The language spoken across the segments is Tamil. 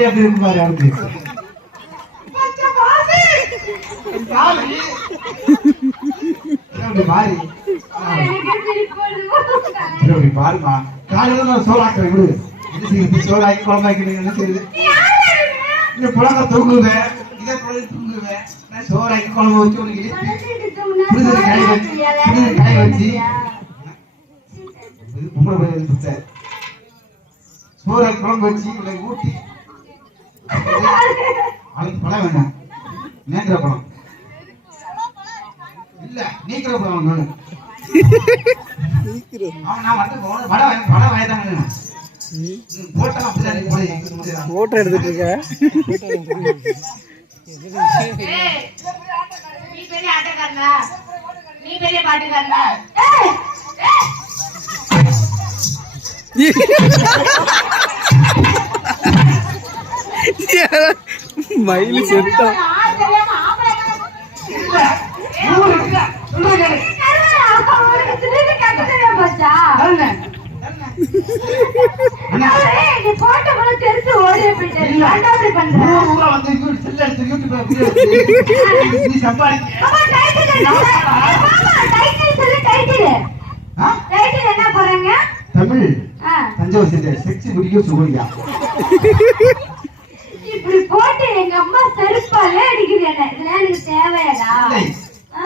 எப்படி இருக்கு பாரு அவருக்கு பாருமா காலையில சோறாக்குறேன் விடு என்ன செய்யுது சோறாக்கி குழம்பாக்கிறீங்க என்ன செய்யுது இந்த புழங்க தூங்குவேன் இதே தூங்குவேன் சோறாக்கி குழம்பு வச்சு உனக்கு காய வச்சு சோறாக்கி குழம்பு வச்சு உனக்கு ஊட்டி அதுக்கு பழம் வேண்டாம் நேந்திர பழம் இல்ல நீக்கிற பழம் நான் படம் வயதாங்க போட்டோ எடுத்துட்டு இருக்க நீ பெரிய ஆட்டக்காரனா நீ பெரிய பாட்டுக்காரனா மயிலு செத்தா தமிழ் தஞ்சாவூர் செக்ஸ் வீடியோ சொல்லியா இப்படி போட்டு எங்க அம்மா செருப்பாலே அடிக்குது என்ன இதெல்லாம் எனக்கு தேவையாடா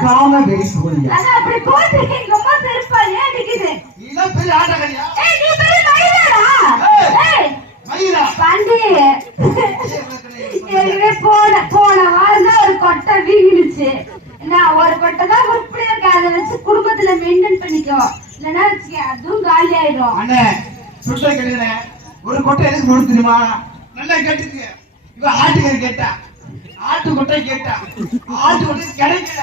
காம வெரி சொல்லியா அத அப்படி போட்டு எங்க அம்மா செருப்பாலே அடிக்குது நீ பெரிய ஆட்டக்காரியா ஏய் நீ பெரிய மயிலாடா ஏய் மயிலா பாண்டி ஏற்கனவே போன வாரம் தான் ஒரு கொட்டை வீங்கிடுச்சு நான் ஒரு கொட்டை தான் உருப்படியா இருக்கு அதை வச்சு குடும்பத்துல மெயின்டைன் பண்ணிக்கோ இல்லைன்னா அதுவும் காலி ஆயிடும் அண்ணே சுட்ட கிடையாது ஒரு கொட்டை எதுக்கு போட தெரியுமா நல்லா கேட்டுக்க இவ ஆட்டுக்கறி கேட்டா ஆட்டு கொட்டை கேட்டா ஆட்டு கொட்டை கிடைக்கல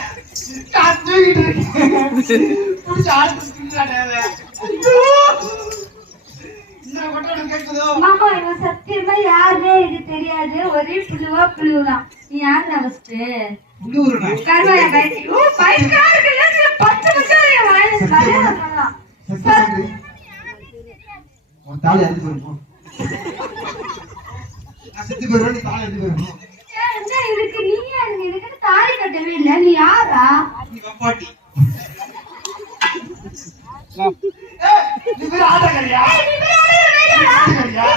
மாமா இவன் சத்தியமா யாருமே எனக்கு தெரியாது ஒரே புழுவா புழுவுதான் நீ யாரு அவஸ்து கருவாயா பைக்கு ஓ பைக்கா இருக்கு பச்சை பச்சை வாயில சரியா சொல்லலாம் உன் தாலி எடுத்து போடு நான் செத்து போறேன் நீ தாலி எடுத்து போடு என்ன இருக்கு நீ எனக்கு தாலி கட்டவே இல்ல நீ யாரா நீ வப்பாட்டி நீ வேற ஆட்டக்காரியா நீ வேற ஆட்டக்காரியா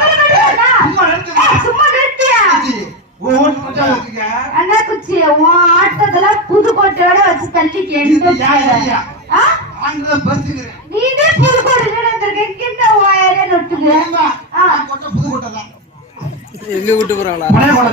சும்மா நிறுத்தியா ஓட்டு மச்சா வச்சுக்க அண்ணா குச்சி உன் ஆட்டதெல்லாம் புதுக்கோட்டையோட வச்சு தள்ளி கேட்டு ஆங்கில பஸ்ஸுக்குறேன் நீனே புதுக்கோட்டை வந்திருக்க கிட்ட ஒயரே நொட்டுங்க கொட்டை புதுக்கோட்டை தான் எங்க விட்டு போறாங்களா பழைய கொட்டை